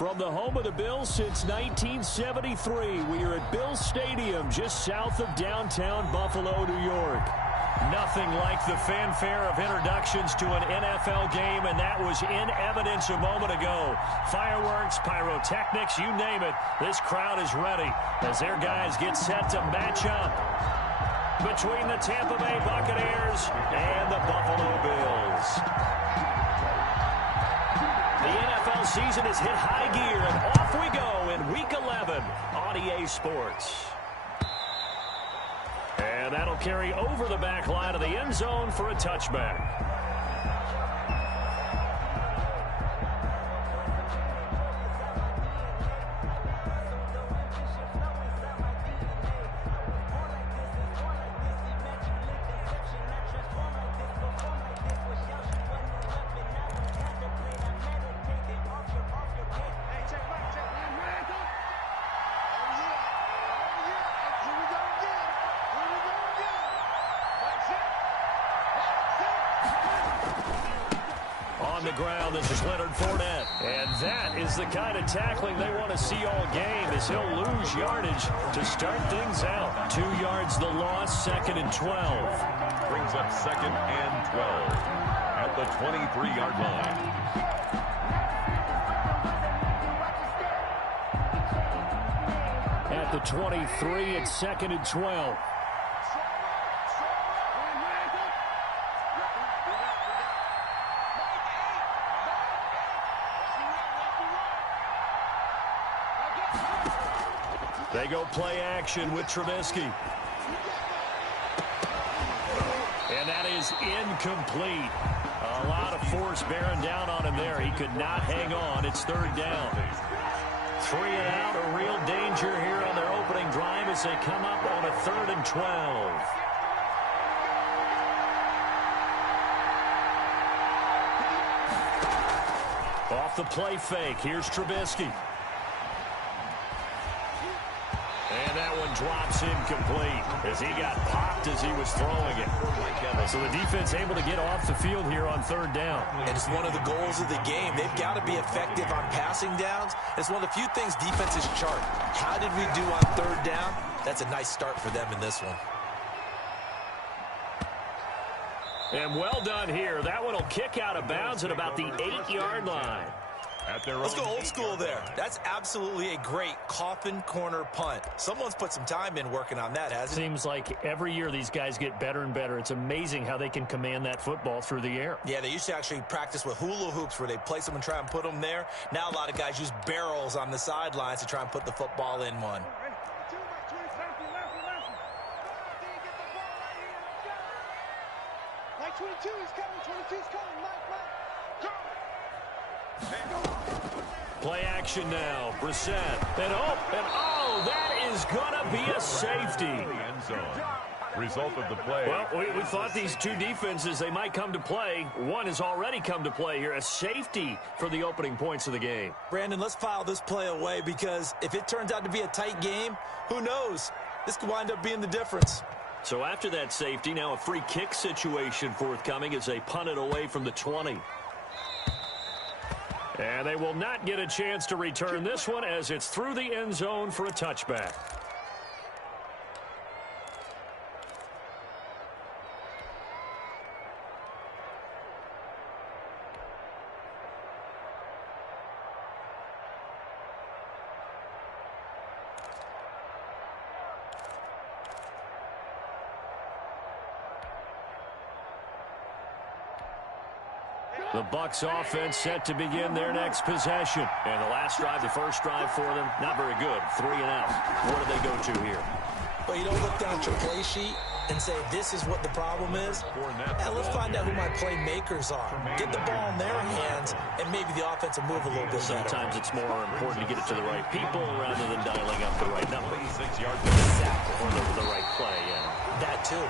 From the home of the Bills since 1973, we are at Bills Stadium just south of downtown Buffalo, New York. Nothing like the fanfare of introductions to an NFL game, and that was in evidence a moment ago. Fireworks, pyrotechnics, you name it. This crowd is ready as their guys get set to match up between the Tampa Bay Buccaneers and the Buffalo Bills. The NFL season has hit high gear, and off we go in Week 11 on EA Sports. And that'll carry over the back line of the end zone for a touchback. On the ground, this is Leonard Fournette. And that is the kind of tackling they want to see all game, as he'll lose yardage to start things out. 2 yards the loss, 2nd and 12. Brings up 2nd and 12 at the 23-yard line. At the 23, it's 2nd and 12. They go play action with Trubisky. And that is incomplete. A lot of force bearing down on him there. He could not hang on. It's 3rd down. 3 and out, a real danger here on their opening drive as they come up on a 3rd and 12. Off the play fake, here's Trubisky. And that one drops incomplete as he got popped as he was throwing it. So the defense able to get off the field here on 3rd down. And it's one of the goals of the game. They've got to be effective on passing downs. It's one of the few things defenses chart. How did we do on 3rd down? That's a nice start for them in this one. And well done here. That one will kick out of bounds at about the 8-yard line. Let's go old school there. That's absolutely a great coffin corner punt. Someone's put some time in working on that, hasn't it? Seems like every year these guys get better and better. It's amazing how they can command that football through the air. Yeah, they used to actually practice with hula hoops where they place them and try and put them there. Now a lot of guys use barrels on the sidelines to try and put the football in one. Mike 22 is coming. 22 is coming. Mike. Play action now. Brissett. And oh, that is going to be a safety. End zone. Result of the play. Well, we thought these two defenses, they might come to play. One has already come to play here. A safety for the opening points of the game. Brandon, let's file this play away because if it turns out to be a tight game, who knows? This could wind up being the difference. So after that safety, now a free kick situation forthcoming as they punt it away from the 20. And they will not get a chance to return this one as it's through the end zone for a touchback. The Bucs offense set to begin their next possession. And the last drive, the first drive for them, not very good. 3 and out. What do they go to here? Well, you don't look down at your play sheet and say, this is what the problem is. Now, let's find out who my playmakers are. Get the ball in their hands, and maybe the offense will move a little bit better. Sometimes it's more important to get it to the right people rather than dialing up the right number. 6 yards. Exactly. Or the right play, yeah. That, too.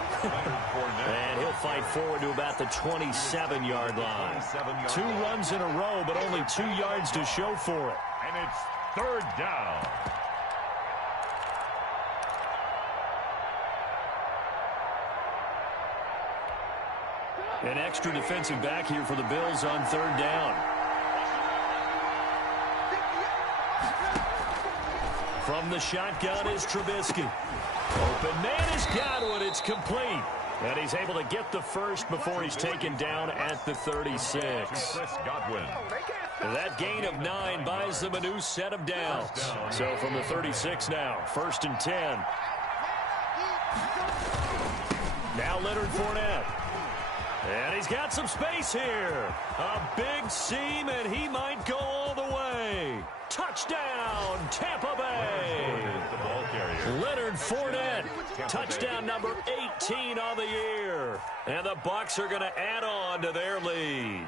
And he'll fight forward to about the 27-yard line. 2 runs in a row, but only 2 yards to show for it. And it's 3rd down. An extra defensive back here for the Bills on 3rd down. From the shotgun is Trubisky. Open man has got one. It's complete. And he's able to get the first before he's taken down at the 36. That gain of 9 buys them a new set of downs. So from the 36 now, 1st and 10. Now Leonard Fournette. And he's got some space here. A big seam, and he might go all the way. Touchdown, Tampa Bay. Leonard Fournette, touchdown number 18 on the year. And the Bucs are going to add on to their lead.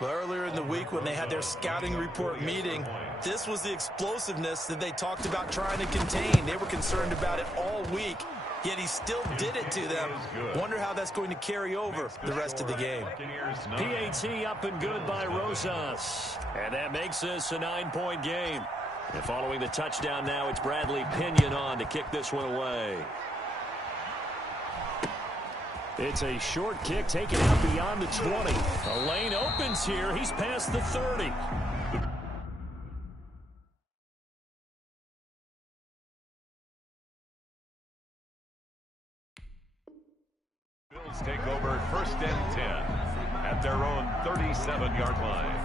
Well, earlier in the week when they had their scouting report meeting, this was the explosiveness that they talked about trying to contain. They were concerned about it all week, yet he still did it to them. Wonder how that's going to carry over the rest of the game. PAT up and good by Rosas. And that makes this a 9-point game. And following the touchdown now, it's Bradley Pinion on to kick this one away. It's a short kick taken out beyond the 20. A lane opens here. He's past the 30. Bills take over 1st and 10 at their own 37-yard line.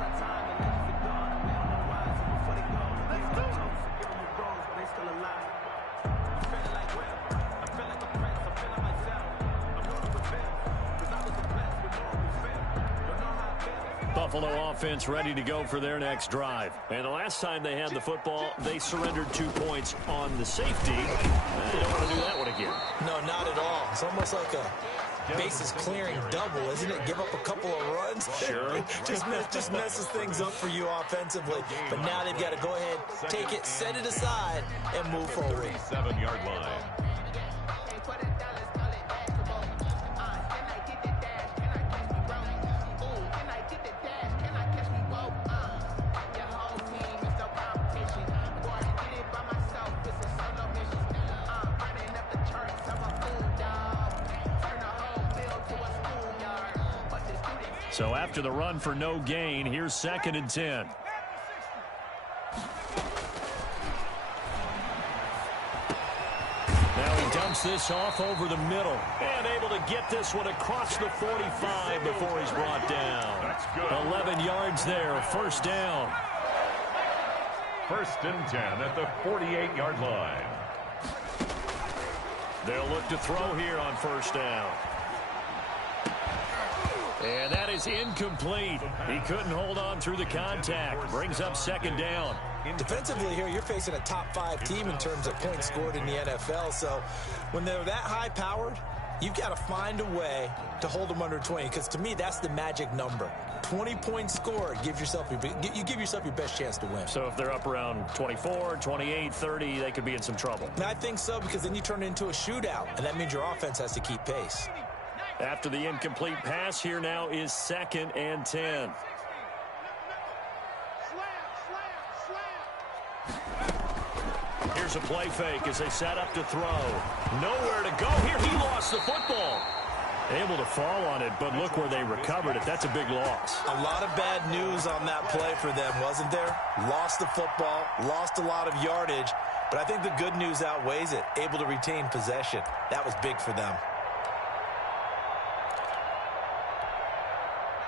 Buffalo offense ready to go for their next drive. And the last time they had the football, they surrendered 2 points on the safety. They don't want to do that one again. No, not at all. It's almost like a bases clearing double, isn't it? Give up a couple of runs. Sure. just messes things up for you offensively. But now they've got to go ahead, take it, set it aside, and move forward. 37-yard line. So after the run for no gain, here's 2nd and 10. Now he dumps this off over the middle and able to get this one across the 45 before he's brought down. That's good. 11 yards there, 1st down. 1st and 10 at the 48-yard line. They'll look to throw here on 1st down. And that is incomplete. He couldn't hold on through the contact. Brings up 2nd down. Defensively here, you're facing a top-5 team in terms of points scored in the NFL. So when they're that high-powered, you've got to find a way to hold them under 20. Because to me, that's the magic number. 20 points scored, you give yourself your best chance to win. So if they're up around 24, 28, 30, they could be in some trouble. And I think so, because then you turn it into a shootout, and that means your offense has to keep pace. After the incomplete pass, here now is 2nd and 10. Here's a play fake as they set up to throw. Nowhere to go here. He lost the football. Able to fall on it, but look where they recovered it. That's a big loss. A lot of bad news on that play for them, wasn't there? Lost the football, lost a lot of yardage, but I think the good news outweighs it. Able to retain possession. That was big for them.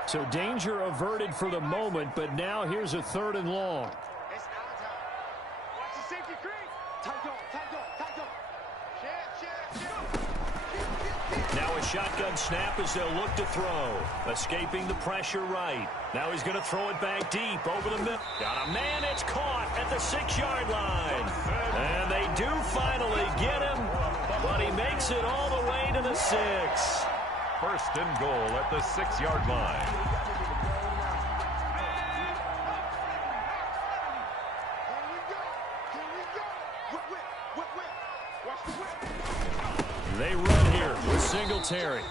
So danger averted for the moment, but now here's a 3rd and long. Now a shotgun snap as they'll look to throw. Escaping the pressure right. Now he's going to throw it back deep over the middle. Got a man, it's caught at the 6-yard line. And they do finally get him, but he makes it all the way to the 6. 1st and goal at the 6-yard line. They run here with Singletary.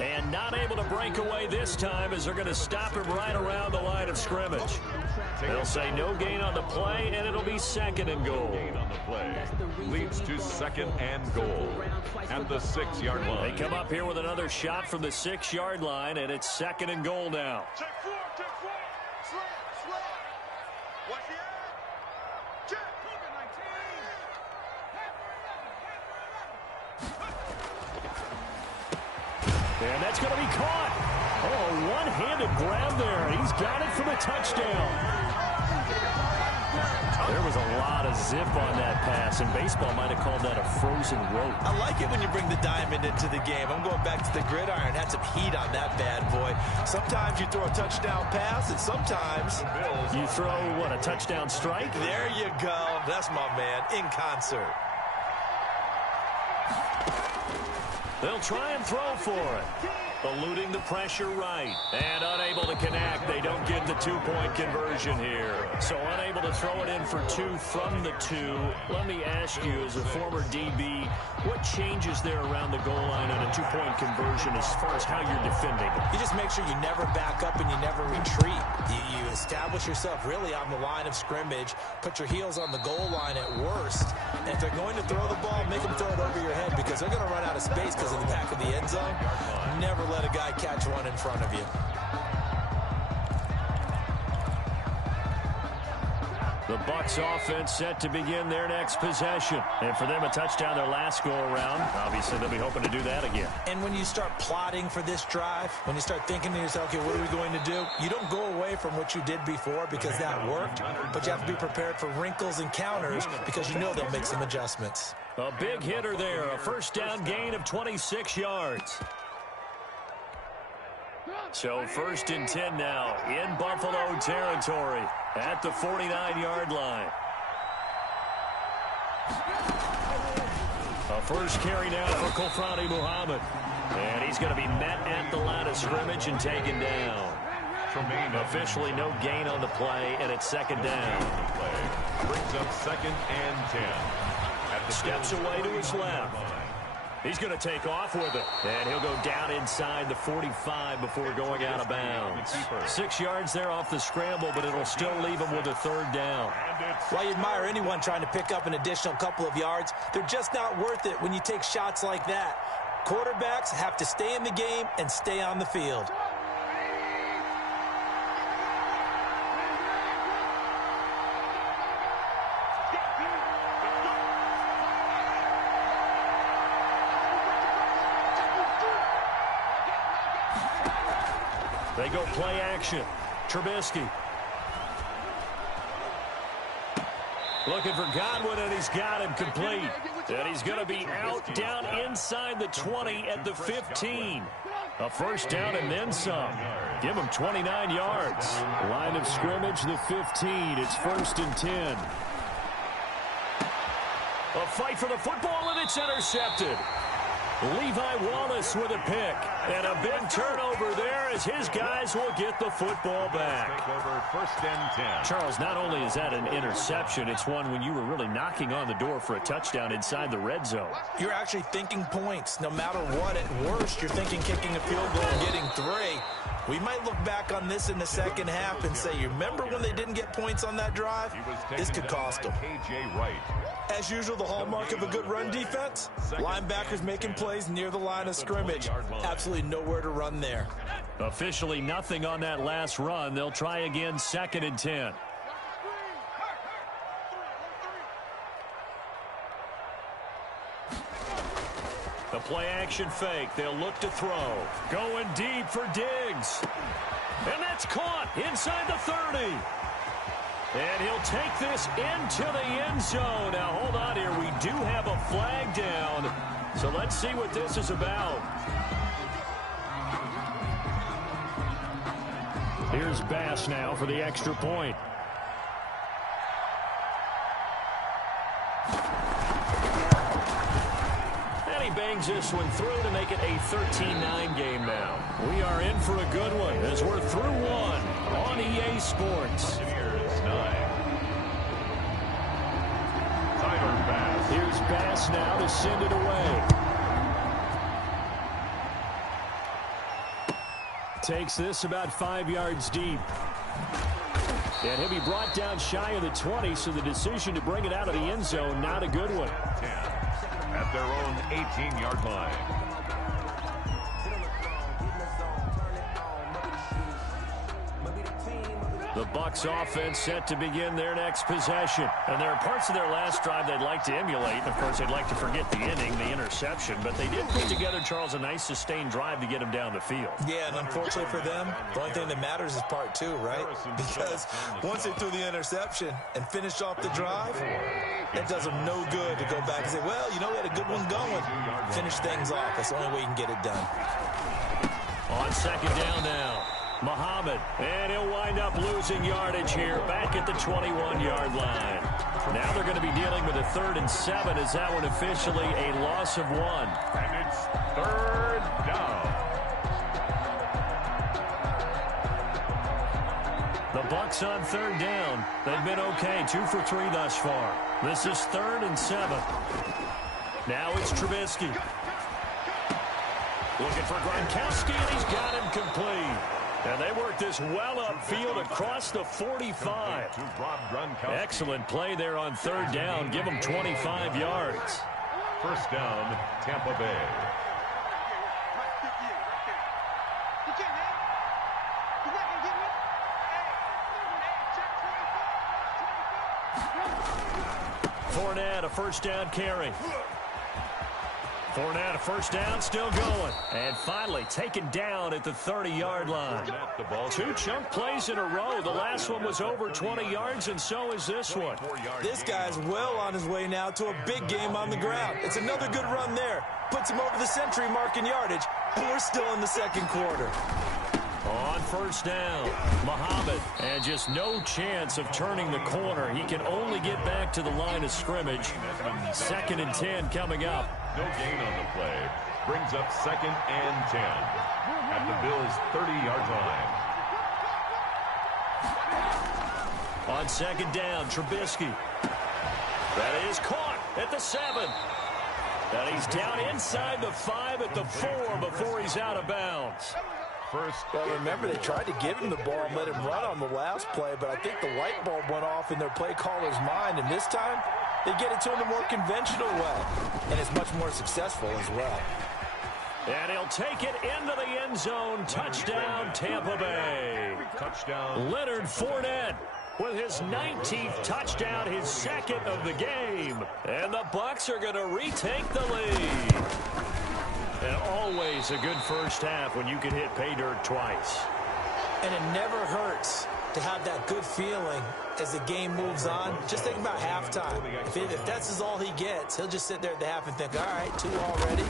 And not able to break away this time as they're going to stop him right around the line of scrimmage. They'll say no gain on the play, and it'll be 2nd and goal. Gain on the play leads to 2nd and goal at the 6-yard line. They come up here with another shot from the 6-yard line, and it's 2nd and goal now. Check 4, check 4. Slam. Watch the eye. Check. And that's going to be caught. Oh, one-handed grab there. He's got it for the touchdown. There was a lot of zip on that pass, and baseball might have called that a frozen rope. I like it when you bring the diamond into the game. I'm going back to the gridiron. Had some heat on that bad boy. Sometimes you throw a touchdown pass, and sometimes you throw, what, a touchdown strike? There you go. That's my man, in concert. They'll try and throw for it. Eluding the pressure right. And unable to connect. They don't get the two-point conversion here. So unable to throw it in for two from the two. Let me ask you, as a former DB, what changes there around the goal line on a two-point conversion as far as how you're defending it? You just make sure you never back up and you never retreat. You establish yourself really on the line of scrimmage. Put your heels on the goal line at worst. And if they're going to throw the ball, make them throw it over your head because they're going to run out of space because of the back of the end zone. Never let a guy catch one in front of you. The Bucs offense set to begin their next possession. And for them, a touchdown their last go-around. Obviously, they'll be hoping to do that again. And when you start plotting for this drive, when you start thinking to yourself, okay, what are we going to do? You don't go away from what you did before because that worked, but you have to be prepared for wrinkles and counters because you know they'll make some adjustments. A big hitter there, a first down gain of 26 yards. So 1st and 10 now in Buffalo territory at the 49-yard line. A first carry now for Kofrani Muhammad. And he's going to be met at the line of scrimmage and taken down. Officially no gain on the play, and it's 2nd down. Brings up 2nd and 10. Steps away to his left. He's going to take off with it. And he'll go down inside the 45 before going out of bounds. 6 yards there off the scramble, but it'll still leave him with a 3rd down. While you admire anyone trying to pick up an additional couple of yards, they're just not worth it when you take shots like that. Quarterbacks have to stay in the game and stay on the field. They go play action. Trubisky. Looking for Godwin, and he's got him complete. And he's going to be out down inside the 20 at the 15. A first down and then some. Give him 29 yards. Line of scrimmage, the 15. It's 1st and 10. A fight for the football, and it's intercepted. Levi Wallace with a pick. And a big turnover there as his guys will get the football back. Take over 1st and 10. Charles, not only is that an interception, it's one when you were really knocking on the door for a touchdown inside the red zone. You're actually thinking points. No matter what, at worst, you're thinking kicking a field goal and getting 3. We might look back on this in the second half and say, you remember when they didn't get points on that drive? This could cost them. KJ Wright. As usual, the hallmark of a good run defense, linebackers making plays near the line of scrimmage. Absolutely nowhere to run there. Officially nothing on that last run. They'll try again 2nd and 10. The play action fake. They'll look to throw. Going deep for Diggs. And that's caught inside the 30. And he'll take this into the end zone. Now, hold on here. We do have a flag down. So let's see what this is about. Here's Bass now for the extra point. And he bangs this one through to make it a 13-9 game now. We are in for a good one as we're through one on EA Sports. Here's 9. Tyler Bass. Here's Bass now to send it away. Takes this about 5 yards deep. And he'll be brought down shy of the 20, so the decision to bring it out of the end zone, not a good one. 10 at their own 18-yard line. The Bucs offense set to begin their next possession. And there are parts of their last drive they'd like to emulate. Of course, they'd like to forget the inning, the interception. But they did put together, Charles, a nice sustained drive to get them down the field. Yeah, and unfortunately for them, the only thing that matters is part two, right? Because once they threw the interception and finished off the drive, it does them no good to go back and say, well, you know, we had a good one going. Finish things off. That's the only way you can get it done. On second down now. Muhammad, and he'll wind up losing yardage here back at the 21-yard line. Now they're going to be dealing with a 3rd and 7 as that one officially a loss of 1. And it's 3rd down. The Bucs on 3rd down. They've been okay, 2 for 3 thus far. This is 3rd and 7. Now it's Trubisky. Looking for Gronkowski, and he's got him complete. And they work this well upfield across the 45. Excellent play there on 3rd down. Give them 25 yards. 1st down, Tampa Bay. Fournette, a 1st down carry. Fournette, a 1st down, still going. And finally taken down at the 30-yard line. 2 chunk plays in a row. The last one was over 20 yards, and so is this one. This guy's well on his way now to a big game on the ground. It's another good run there. Puts him over the century mark in yardage, and we're still in the 2nd quarter. On 1st down, Muhammad, and just no chance of turning the corner. He can only get back to the line of scrimmage. 2nd and 10 coming up. No gain on the play. Brings up 2nd and 10 at the Bills' 30-yard line. On 2nd down, Trubisky. That is caught at the 7. And he's down inside the 5 at the 4 before he's out of bounds. Well, remember, they tried to give him the ball and let him run on the last play, but I think the light bulb went off in their play caller's mind, and this time they get it to him the more conventional way, and it's much more successful as well. And he'll take it into the end zone. Touchdown, Tampa Bay. Touchdown. Leonard Fournette with his 19th touchdown, his 2nd of the game. And the Bucs are going to retake the lead. And always a good 1st half when you can hit pay dirt twice. And it never hurts to have that good feeling as the game moves on. Just think about halftime. If that's all he gets, he'll just sit there at the half and think, all right, 2 already.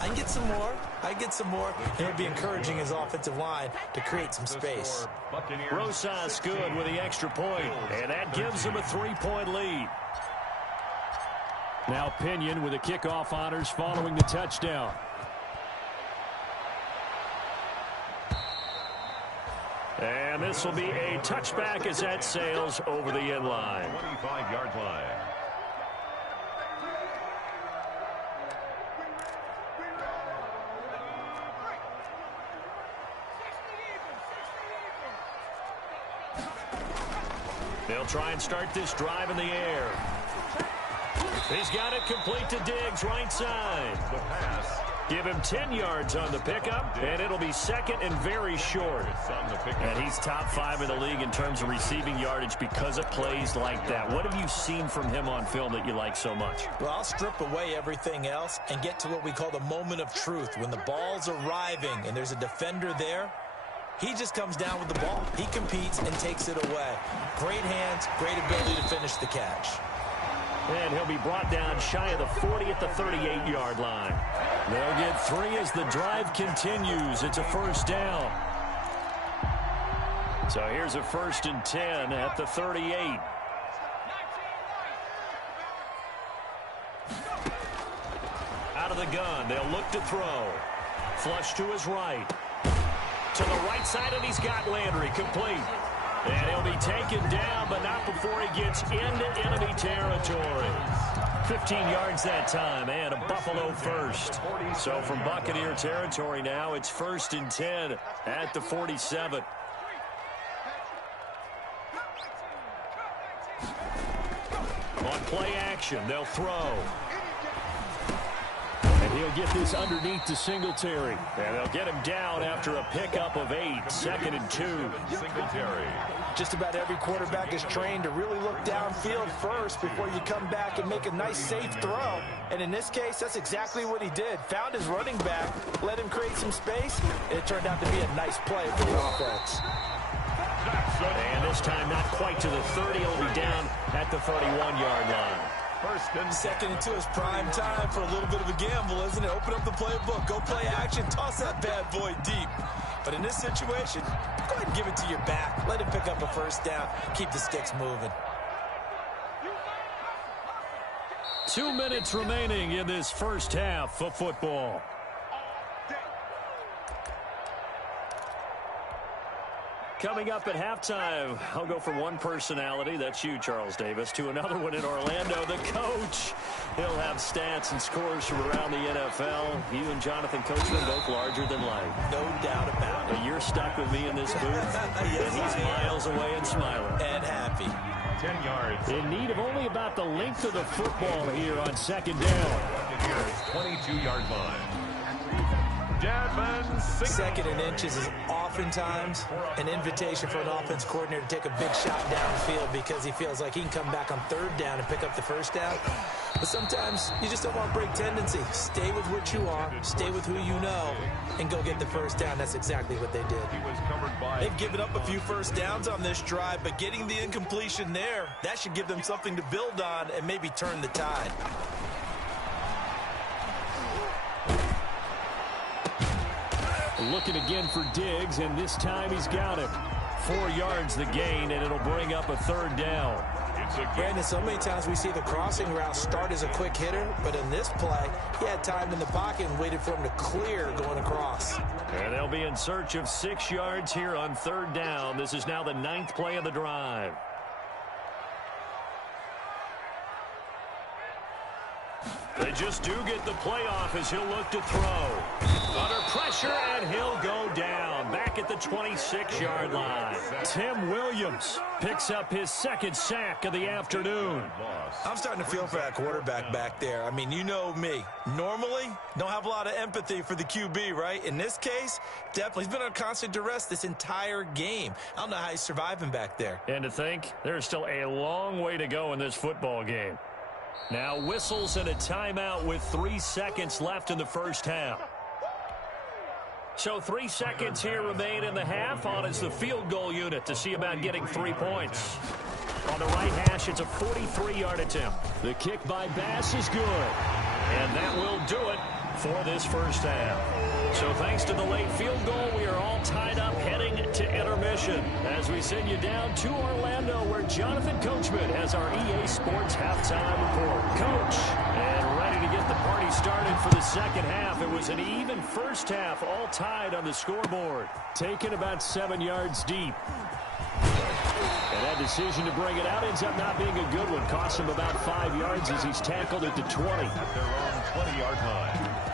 I can get some more. I can get some more. And he'll be encouraging his offensive line to create some space. Rosas good with the extra point, and that gives him a 3-point lead. Now Pinion with the kickoff honors following the touchdown. And this will be a touchback as that sails over the end line. 25-yard line. They'll try and start this drive in the air. He's got it complete to Diggs, right side. The pass. Give him 10 yards on the pickup, and it'll be 2nd and very short. And he's top 5 in the league in terms of receiving yardage because of plays like that. What have you seen from him on film that you like so much? Well, I'll strip away everything else and get to what we call the moment of truth. When the ball's arriving and there's a defender there, he just comes down with the ball. He competes and takes it away. Great hands, great ability to finish the catch. And he'll be brought down shy of the 40 at the 38-yard line. They'll get 3 as the drive continues. It's a 1st down. So here's a 1st and 10 at the 38. Out of the gun, they'll look to throw. Flush to his right. To the right side, and he's got Landry complete. And he'll be taken down, but not before he gets into enemy territory. 15 yards that time, and a Buffalo 1st. So from Buccaneer territory now, it's 1st and 10 at the 47. On play action, they'll throw. And he'll get this underneath to Singletary. And they'll get him down after a pickup of 8. 2nd and 2. Singletary. Just about every quarterback is trained to really look downfield first before you come back and make a nice, safe throw. And in this case, that's exactly what he did. Found his running back, let him create some space, and it turned out to be a nice play for the offense. And this time not quite to the 30. He'll be down at the 31-yard line. 1st and 2nd and 2 is prime time for a little bit of a gamble, isn't it? Open up the playbook, go play action, toss that bad boy deep. But in this situation, go ahead and give it to your back. Let him pick up a 1st down. Keep the sticks moving. 2 minutes remaining in this first half of football. Coming up at halftime, I'll go from one personality, that's you, Charles Davis, to another one in Orlando, the coach. He'll have stats and scores from around the NFL. You and Jonathan Coachman, both larger than life. No doubt about it. But you're stuck with me in this booth, yes, and he's miles away and smiling. And happy. 10 yards. In need of only about the length of the football here on 2nd down. 22-yard line. Devin Singletary. 2nd and inches is oftentimes an invitation for an offense coordinator to take a big shot downfield because he feels like he can come back on 3rd down and pick up the 1st down. But sometimes you just don't want to break tendency. Stay with what you are, stay with who you know, and go get the 1st down. That's exactly what they did. He was covered by. They've given up a few 1st downs on this drive, but getting the incompletion there, that should give them something to build on and maybe turn the tide. Looking again for Diggs, and this time he's got it. 4 yards the gain, and it'll bring up a 3rd down. Brandon, so many times we see the crossing route start as a quick hitter, but in this play, he had time in the pocket and waited for him to clear going across. And they'll be in search of 6 yards here on 3rd down. This is now the 9th play of the drive. They just do get the playoff as he'll look to throw. Under pressure, and he'll go down. Back at the 26-yard line. Tim Williams picks up his 2nd sack of the afternoon. I'm starting to feel for that quarterback back there. I mean, you know me. Normally, don't have a lot of empathy for the QB, right? In this case, definitely. He's been on constant duress this entire game. I don't know how he's surviving back there. And to think, there's still a long way to go in this football game. Now whistles and a timeout with 3 seconds left in the first half. So 3 seconds here remain in the half. On is the field goal unit to see about getting 3 points. On the right hash, it's a 43-yard attempt. The kick by Bass is good. And that will do it for this first half. So thanks to the late field goal, we are all tied up heading to intermission as we send you down to Orlando where Jonathan Coachman has our EA Sports halftime report. Coach, and ready to get the party started for the second half. It was an even first half, all tied on the scoreboard. Taken about 7 yards deep. And that decision to bring it out ends up not being a good one. Cost him about 5 yards as he's tackled at the 20. At their own 20-yard line.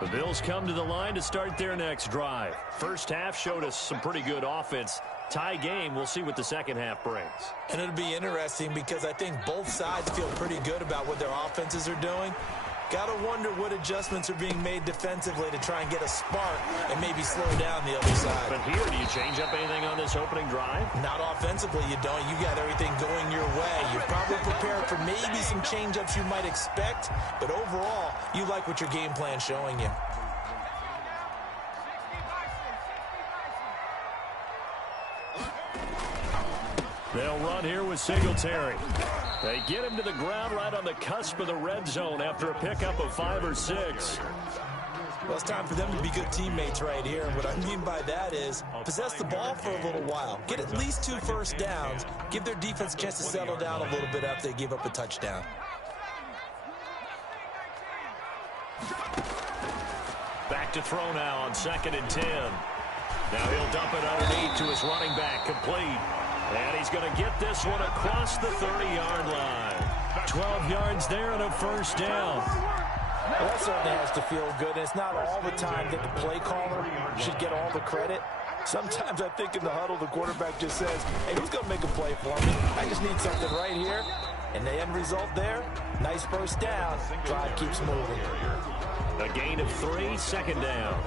The Bills come to the line to start their next drive. First half showed us some pretty good offense. Tie game, we'll see what the second half brings. And it'll be interesting because I think both sides feel pretty good about what their offenses are doing. Got to wonder what adjustments are being made defensively to try and get a spark and maybe slow down the other side. But here, do you change up anything on this opening drive? Not offensively, you don't. You got everything going your way. You're probably prepared for maybe some change-ups you might expect, but overall, you like what your game plan's showing you. They'll run here with Singletary. They get him to the ground right on the cusp of the red zone after a pickup of 5 or 6. Well, it's time for them to be good teammates right here. And what I mean by that is possess the ball for a little while. Get at least 2 first downs. Give their defense a chance to settle down a little bit after they give up a touchdown. Back to throw now on 2nd and 10. Now he'll dump it underneath to his running back, complete. And he's going to get this one across the 30-yard line. 12 yards there and a first down. Well, that certainly has to feel good. And it's not all the time that the play caller should get all the credit. Sometimes I think in the huddle, the quarterback just says, hey, who's going to make a play for me? I just need something right here. And the end result there, nice first down. Drive keeps moving. A gain of 3, second down.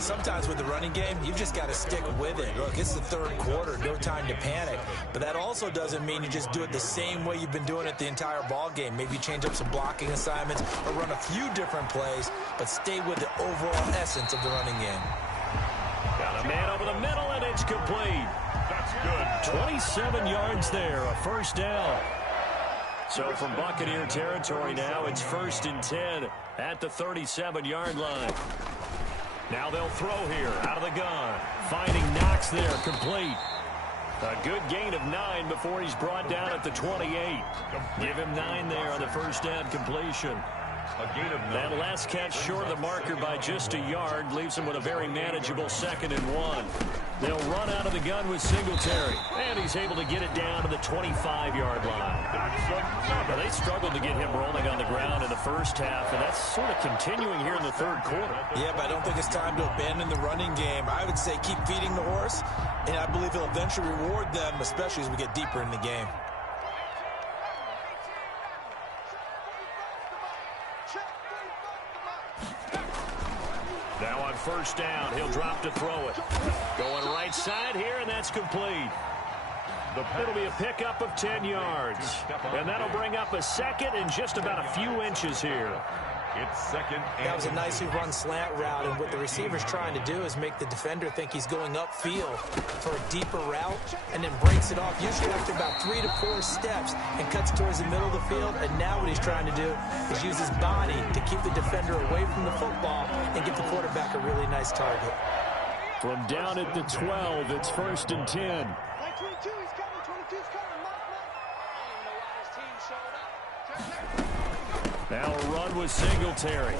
Sometimes with the running game, you've just got to stick with it. Look, it's the third quarter, no time to panic. But that also doesn't mean you just do it the same way you've been doing it the entire ball game. Maybe change up some blocking assignments or run a few different plays, but stay with the overall essence of the running game. Got a man over the middle, and it's complete. That's good. 27 yards there, a first down. So from Buccaneer territory now, it's 1st and 10 at the 37-yard line. Now they'll throw here out of the gun. Finding Knox there, complete. A good gain of 9 before he's brought down at the 28. Give him 9 there on the first down completion. A gain of 9. That last catch short of the marker by just a yard leaves him with a very manageable 2nd and 1. They'll run out of the gun with Singletary, and he's able to get it down to the 25-yard line. Now, they struggled to get him rolling on the ground in the first half, and that's sort of continuing here in the third quarter. Yeah, but I don't think it's time to abandon the running game. I would say keep feeding the horse, and I believe he'll eventually reward them, especially as we get deeper in the game. Now on first down, he'll drop to throw it. Going right side here, and that's complete. It'll be a pickup of 10 yards. And that'll bring up a second and just about a few inches here. It's 2nd and That was a nicely run slant route, and what the receiver's trying to do is make the defender think he's going upfield for a deeper route, and then breaks it off, usually after about 3 to 4 steps, and cuts towards the middle of the field. And now what he's trying to do is use his body to keep the defender away from the football and give the quarterback a really nice target. From down at the 12, it's 1st and 10. Like 22, he's coming. 22's coming. Mark. I don't know why his team showed up. Now a run with Singletary.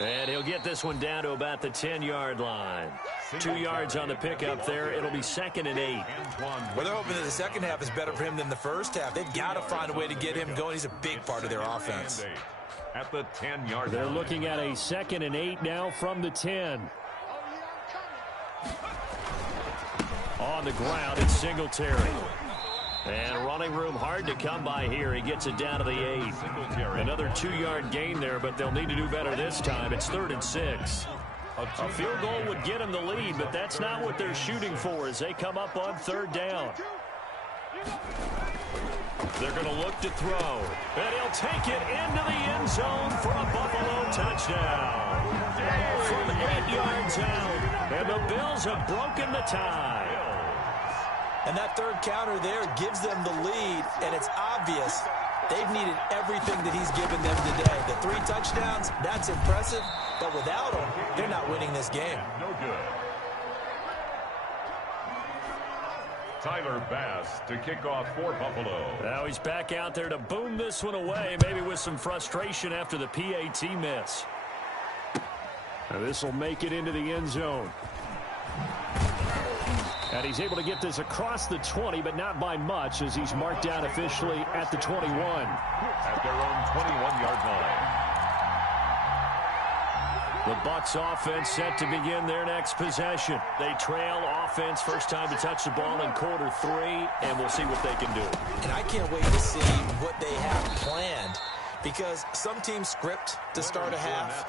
And he'll get this one down to about the 10-yard line. 2 yards on the pickup there. It'll be 2nd and 8. Well, they're hoping that the second half is better for him than the first half. They've got to find a way to get him going. He's a big part of their offense. At the 10-yard line. They're looking at a 2nd and 8 now from the 10. On the ground, it's Singletary. And running room hard to come by here. He gets it down to the 8. Another 2-yard gain there, but they'll need to do better this time. It's 3rd and 6. A field goal would get them the lead, but that's not what they're shooting for as they come up on 3rd down. They're going to look to throw. And he'll take it into the end zone for a Buffalo touchdown. From 8 yards out. And the Bills have broken the tie. And that third counter there gives them the lead, and it's obvious they've needed everything that he's given them today. The 3 touchdowns, that's impressive, but without him, they're not winning this game. No good. Tyler Bass to kick off for Buffalo. Now he's back out there to boom this one away, maybe with some frustration after the PAT miss. Now this will make it into the end zone. And he's able to get this across the 20, but not by much, as he's marked down officially at the 21. At their own 21-yard line. The Bucs offense set to begin their next possession. They trail offense, first time to touch the ball in quarter 3, and we'll see what they can do. And I can't wait to see what they have planned, because some teams script to start a half.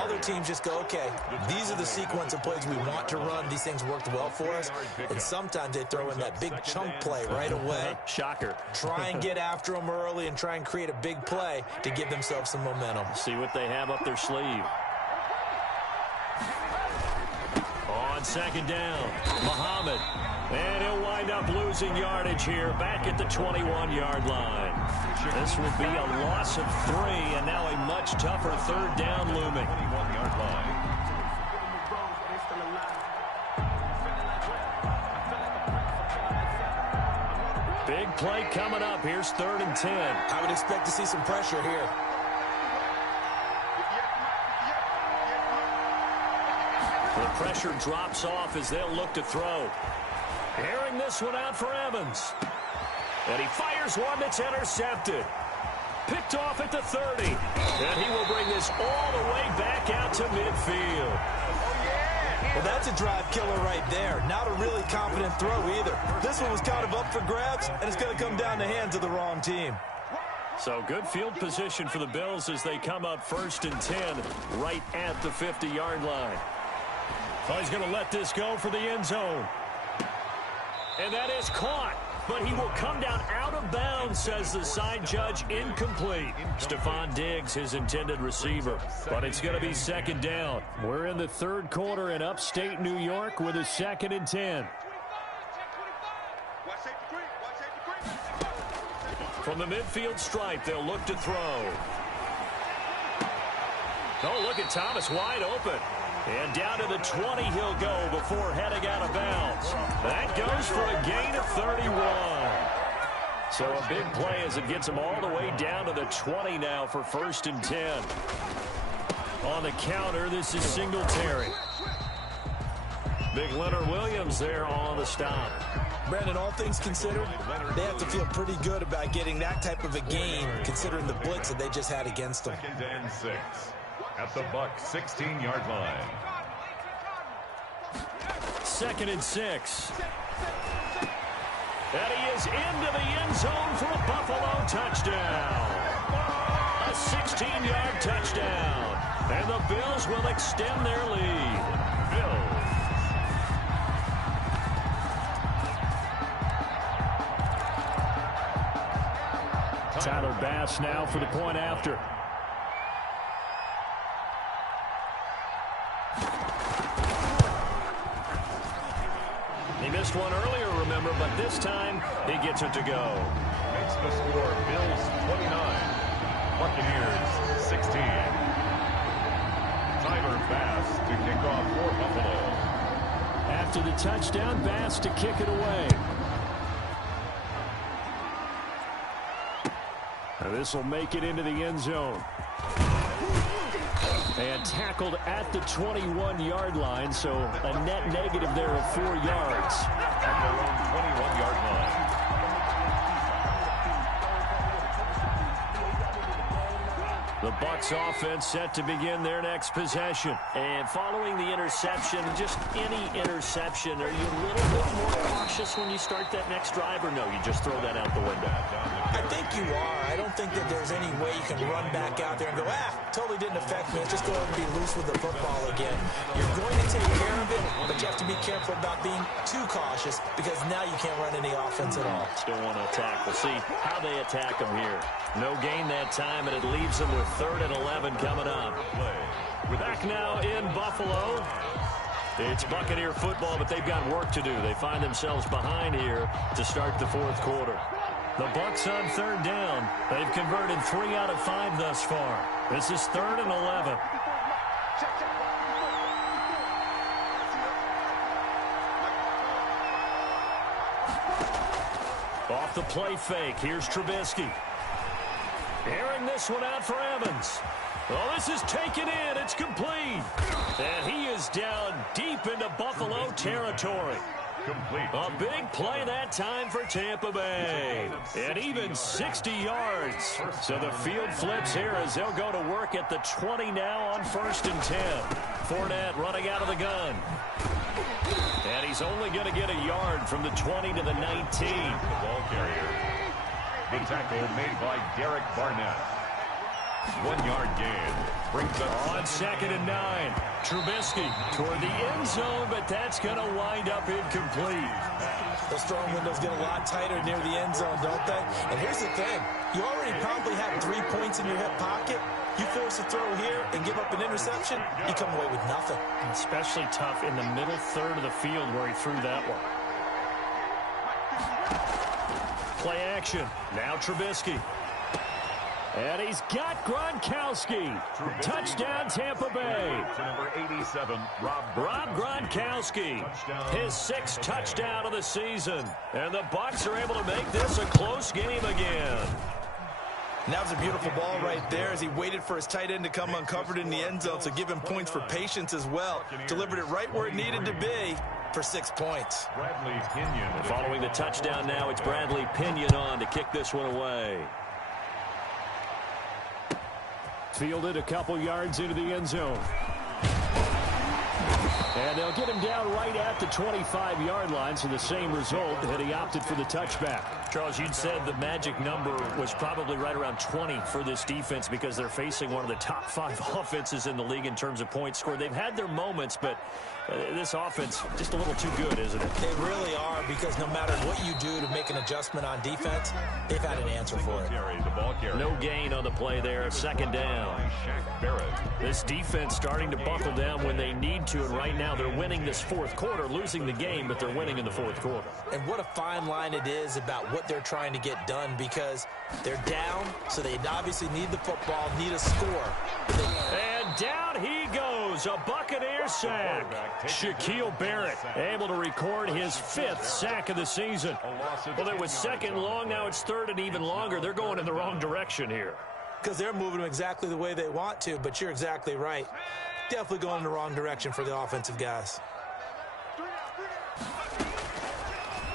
Other teams just go, okay, these are the sequence of plays we want to run. These things worked well for us. And sometimes they throw in that big chunk play right away. Shocker. Try and get after them early and try and create a big play to give themselves some momentum. See what they have up their sleeve. On 2nd down, Muhammad. And he'll wind up losing yardage here back at the 21-yard line. This will be a loss of 3, and now a much tougher 3rd down looming. 21-yard line. Big play coming up. Here's 3rd and 10. I would expect to see some pressure here. The pressure drops off as they'll look to throw. Airing this one out for Evans. And he fires one that's intercepted. Picked off at the 30. And he will bring this all the way back out to midfield. Well, that's a drive killer right there. Not a really confident throw either. This one was kind of up for grabs, and it's going to come down the hands of the wrong team. So good field position for the Bills as they come up 1st and 10 right at the 50-yard line. So he's going to let this go for the end zone. And that is caught. But he will come down out of bounds, says the side judge. Incomplete. Stephon Diggs, his intended receiver. But it's going to be 2nd down. We're in the 3rd quarter in upstate New York with a 2nd and 10. From the midfield stripe, they'll look to throw. Oh, look at Thomas wide open. And down to the 20 he'll go before heading out of bounds. That goes for a gain of 31. So a big play as it gets him all the way down to the 20 now for 1st and 10. On the counter, this is Singletary. Big Leonard Williams there on the stop. Brandon, all things considered, they have to feel pretty good about getting that type of a gain, considering the blitz that they just had against them. 2nd and 6 at the Bucs 16-yard line. 2nd and 6. And he is into the end zone for a Buffalo touchdown. A 16-yard touchdown. And the Bills will extend their lead. Bills. Tyler Bass now for the point after. He missed one earlier, remember, but this time he gets it to go. Makes the score Bills 29, Buccaneers 16. Tyler Bass to kick off for Buffalo. After the touchdown, Bass to kick it away. This will make it into the end zone. And tackled at the 21-yard line, so a net negative there of 4 yards. At their own 21-yard line. The Bucs offense set to begin their next possession. And following the interception, just any interception, are you a little bit more cautious when you start that next drive, or no, you just throw that out the window? I think you are. I don't think that there's any way you can run back out there and go, totally didn't affect me. Let's just go ahead and be loose with the football again. You're going to take care of it, but you have to be careful about being too cautious because now you can't run any offense at all. Still want to attack. We'll see how they attack them here. No gain that time, and it leaves them with 3rd and 11 coming up. We're back now in Buffalo. It's Buccaneer football, but they've got work to do. They find themselves behind here to start the 4th quarter. The Bucs on 3rd down. They've converted 3 out of 5 thus far. This is 3rd and 11. Off the play fake. Here's Trubisky. Airing this one out for Evans. Oh, this is taken in. It's complete. And he is down deep into Buffalo territory. Complete. A big play that time for Tampa Bay. And even 60 yards. So the field flips here as they'll go to work at the 20 now on 1st and 10. Fournette running out of the gun. And he's only going to get a yard from the 20 to the 19. The ball carrier. The tackle made by Derek Barnett. 1-yard gain. Brings up on 2nd and 9. Trubisky toward the end zone, but that's going to wind up incomplete. Those throwing windows get a lot tighter near the end zone, don't they? And here's the thing. You already probably have 3 points in your hip pocket. You force a throw here and give up an interception, you come away with nothing. Especially tough in the middle 3rd of the field where he threw that one. Play action. Now Trubisky. And he's got Gronkowski. Touchdown, Tampa Bay. to number 87, Rob Gronkowski. His 6th touchdown of the season. And the Bucs are able to make this a close game again. And that was a beautiful ball right there as he waited for his tight end to come uncovered in the end zone. So give him points for patience as well. Delivered it right where it needed to be for 6 points. Bradley Pinion. Following the touchdown now, it's Bradley Pinion on to kick this one away. Fielded a couple yards into the end zone. And they'll get him down right at the 25-yard line, so the same result, and he opted for the touchback. Charles, you'd said the magic number was probably right around 20 for this defense because they're facing one of the top 5 offenses in the league in terms of points scored. They've had their moments, but this offense just a little too good, isn't it? They really are, because no matter what you do to make an adjustment on defense, they've had an answer for it. No gain on the play there. Second down. This defense starting to buckle down when they need to, and right now they're winning this fourth quarter, losing the game, but they're winning in the fourth quarter. And what a fine line it is about what they're trying to get done, because they're down, so they obviously need the football, need a score. And down he goes, a Buccaneer sack. Shaquille Barrett able to record his 5th sack of the season. Well, it was second long, now it's third and even longer. They're going in the wrong direction here. Because they're moving them exactly the way they want to, but you're exactly right. Definitely going in the wrong direction for the offensive guys.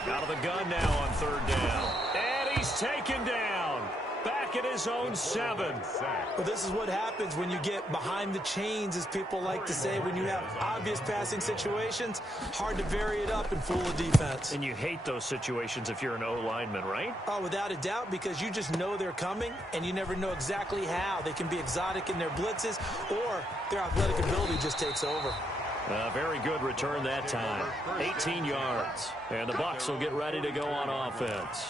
Out of the gun now on third down. And he's taken down. Back at his own 7. But this is what happens when you get behind the chains, as people like to say. When you have obvious passing situations, hard to vary it up and fool the defense. And you hate those situations if you're an O-lineman, right? Oh, without a doubt, because you just know they're coming, and you never know exactly how. They can be exotic in their blitzes, or their athletic ability just takes over. A very good return that time. 18 yards. And the Bucs will get ready to go on offense.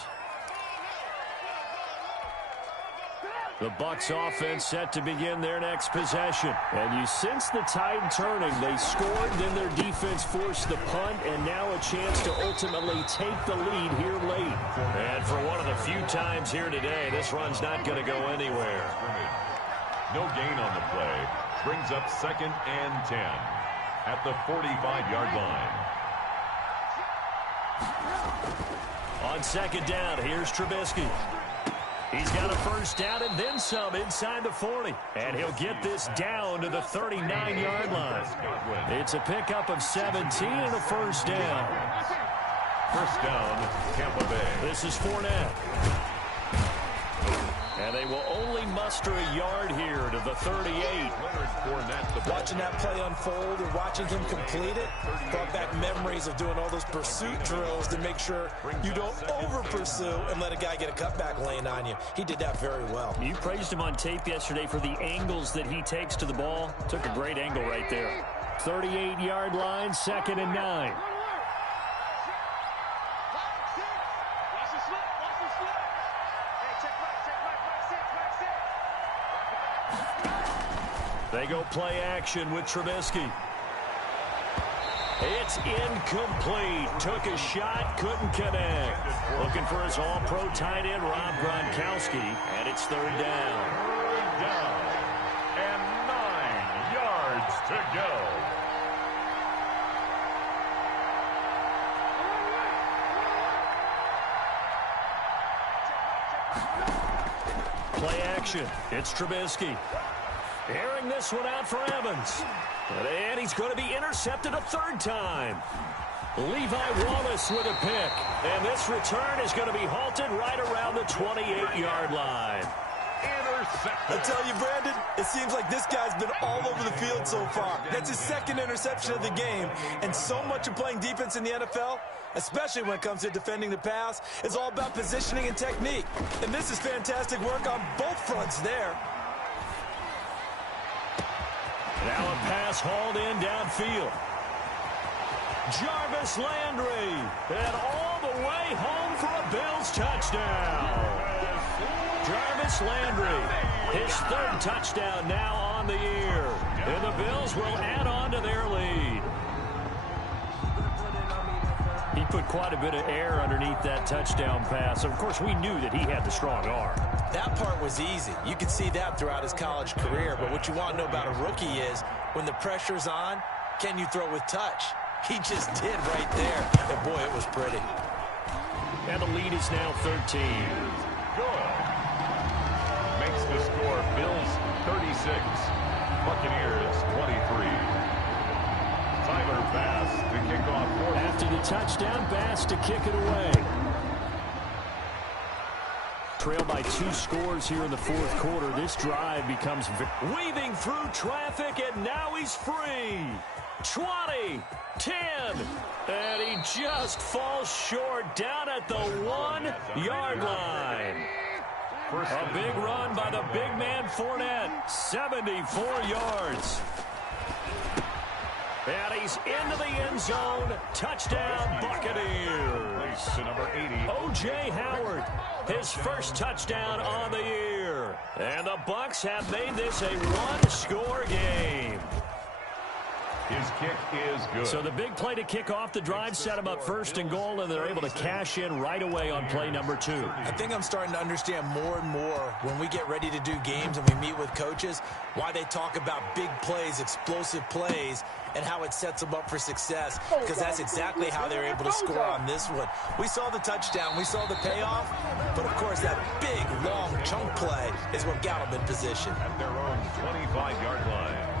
The Bucs offense set to begin their next possession. And you sense the tide turning. They scored, then their defense forced the punt, and now a chance to ultimately take the lead here late. And for one of the few times here today, this run's not going to go anywhere. No gain on the play. Brings up 2nd and 10 at the 45-yard line. On second down, here's Trubisky. He's got a first down and then some inside the 40. And he'll get this down to the 39-yard line. It's a pickup of 17 and a first down. First down, Tampa Bay. This is Fournette. And they will only muster a yard here to the 38. Watching that play unfold and watching him complete it brought back memories of doing all those pursuit drills to make sure you don't over-pursue and let a guy get a cutback lane on you. He did that very well. You praised him on tape yesterday for the angles that he takes to the ball. Took a great angle right there. 38-yard line, 2nd and 9. They go play action with Trubisky. It's incomplete. Took a shot, couldn't connect. Looking for his all-pro tight end, Rob Gronkowski, and it's third down. Third down, and 9 yards to go. Play action. It's Trubisky. Airing this one out for Evans. And he's going to be intercepted a 3rd time. Levi Wallace with a pick. And this return is going to be halted right around the 28-yard line. I tell you, Brandon, it seems like this guy's been all over the field so far. That's his 2nd interception of the game. And so much of playing defense in the NFL, especially when it comes to defending the pass, is all about positioning and technique. And this is fantastic work on both fronts there. Now a pass hauled in downfield. Jarvis Landry. And all the way home for a Bills touchdown. Jarvis Landry, his 3rd touchdown now on the year. And the Bills will add on to their lead. He put quite a bit of air underneath that touchdown pass. Of course, we knew that he had the strong arm. That part was easy. You could see that throughout his college career. But what you want to know about a rookie is when the pressure's on, can you throw with touch? He just did right there. And, boy, it was pretty. And the lead is now 13. Good. Makes the score Bills 36, Buccaneers 23. Tyler Bass to kick off. After the touchdown, Bass to kick it away. trail by 2 scores here in the fourth quarter. This drive becomes weaving through traffic, and now he's free. 20, 10, and he just falls short down at the 1-yard line. A big run by the big man Fournette, 74 yards. And he's into the end zone. Touchdown, Buccaneers. To number 80. O.J. Howard, his first touchdown on the year. And the Bucs have made this a one-score game. His kick is good. So the big play to kick off the drive set him up first and goal, and they're able to cash in right away on play number 2. I think I'm starting to understand more and more when we get ready to do games and we meet with coaches why they talk about big plays, explosive plays, and how it sets them up for success, because that's exactly how they're able to score on this one. We saw the touchdown, we saw the payoff, but of course that big, long chunk play is what got them in position. At their own 25-yard line.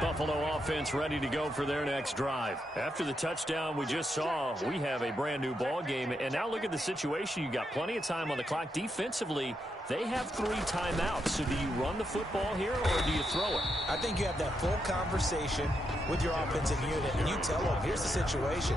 Buffalo offense ready to go for their next drive. After the touchdown we just saw, we have a brand new ball game. And now look at the situation. You got plenty of time on the clock. Defensively, they have 3 timeouts. So do you run the football here or do you throw it? I think you have that full conversation with your offensive unit, and you tell them, here's the situation.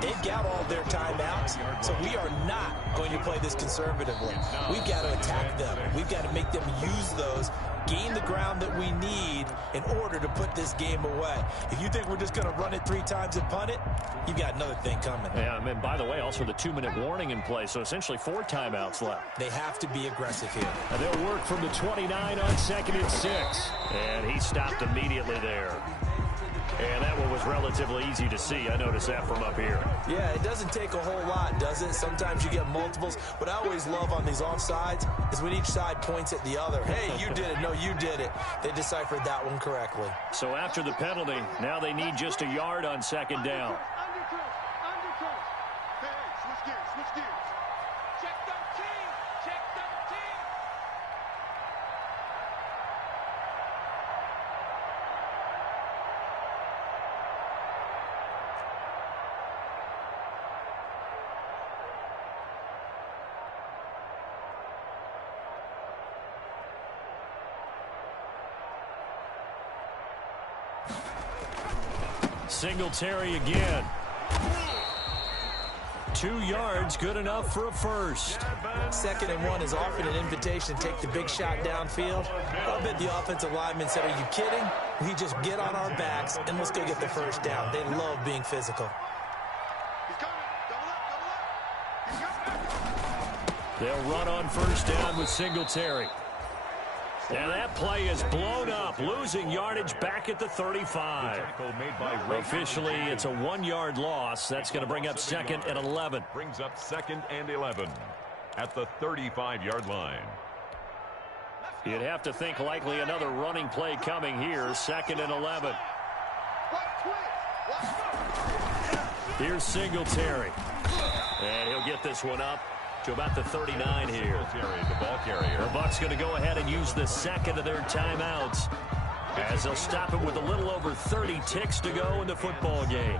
They've got all their timeouts, so we are not going to play this conservatively. We've got to attack them. We've got to make them use those, gain the ground that we need in order to put this game away. If you think we're just going to run it 3 times and punt it, you've got another thing coming. Yeah, and by the way, also the 2-minute warning in play, so essentially 4 timeouts left. They have to be aggressive here. And they'll work from the 29 on 2nd and 6. And he stopped immediately there. And that one was relatively easy to see. I noticed that from up here. Yeah, it doesn't take a whole lot, does it? Sometimes you get multiples. What I always love on these offsides is when each side points at the other. Hey, you did it. No, you did it. They deciphered that one correctly. So after the penalty, now they need just a yard on 2nd down. Switch gears. Check 13. Check 13. Singletary again. 2 yards, good enough for a first. 2nd and 1 is often an invitation to take the big shot downfield. I bet the offensive lineman said, are you kidding? We just get on our backs and let's go get the first down. They love being physical. They'll run on first down with Singletary. And that play is blown up, losing yardage back at the 35. Officially, it's a 1-yard loss. That's going to bring up 2nd and 11. Brings up 2nd and 11 at the 35-yard line. You'd have to think likely another running play coming here, 2nd and 11. Here's Singletary. And he'll get this one up to about the 39 here. The ball carrier. The Bucs going to go ahead and use the 2nd of their timeouts as they'll stop it with a little over 30 ticks to go in the football game.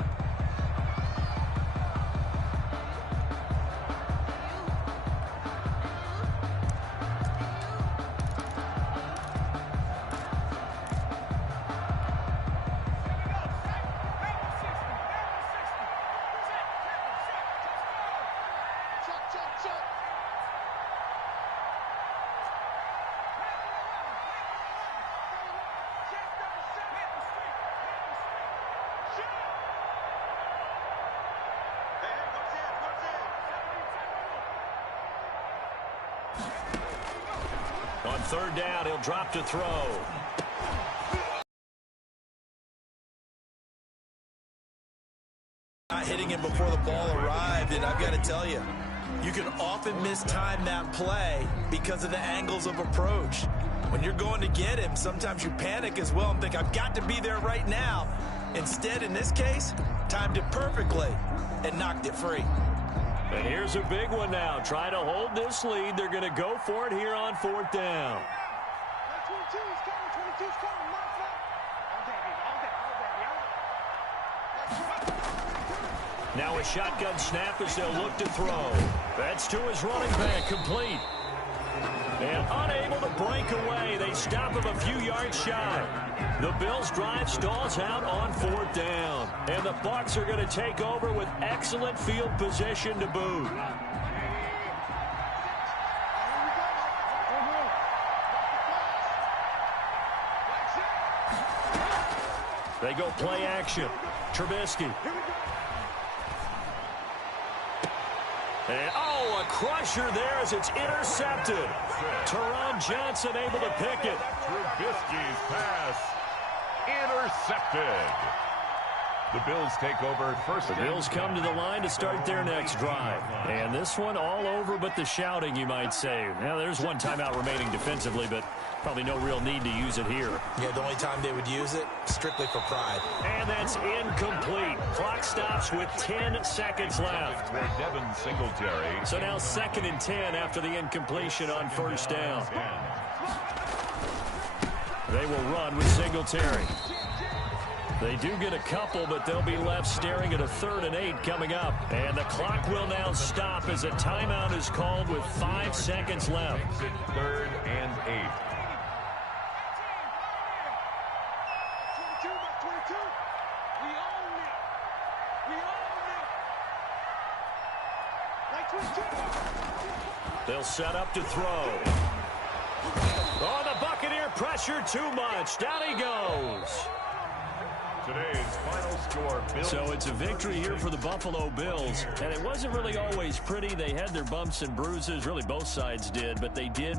On 3rd down, he'll drop to throw. Not hitting him before the ball arrived, and I've got to tell you, you can often mistime that play because of the angles of approach. When you're going to get him, sometimes you panic as well and think, I've got to be there right now. Instead, in this case, timed it perfectly and knocked it free. And here's a big one now. Trying to hold this lead. They're going to go for it here on 4th down. 22's coming. 22's coming. All day. Now a shotgun snap as they'll look to throw. That's to his running back, complete. And unable to break away. They stop him a few yards shy. The Bills' drive stalls out on 4th down. And the Bucs are going to take over with excellent field position to boot. They go play action. Trubisky. And, oh, a crusher there as it's intercepted. Teron Johnson able to pick it. Trubisky's pass intercepted. The Bills take over first. The Bills come to the line to start their next drive. And this one all over but the shouting, you might say. Now, there's one timeout remaining defensively, but probably no real need to use it here. Yeah, the only time they would use it, strictly for pride. And that's incomplete. Clock stops with 10 seconds left. For Devin Singletary. So now 2nd and 10 after the incompletion on 1st down. They will run with Singletary. They do get a couple, but they'll be left staring at a 3rd and 8 coming up. And the clock will now stop as a timeout is called with 5 seconds left. 3rd and 8. 22. We own it. We own it. Like 22. They'll set up to throw. Oh, the Buccaneer pressure too much. Down he goes. Today's final score, Bills. So it's a victory here for the Buffalo Bills. And it wasn't really always pretty. They had their bumps and bruises. Really, both sides did. But they did.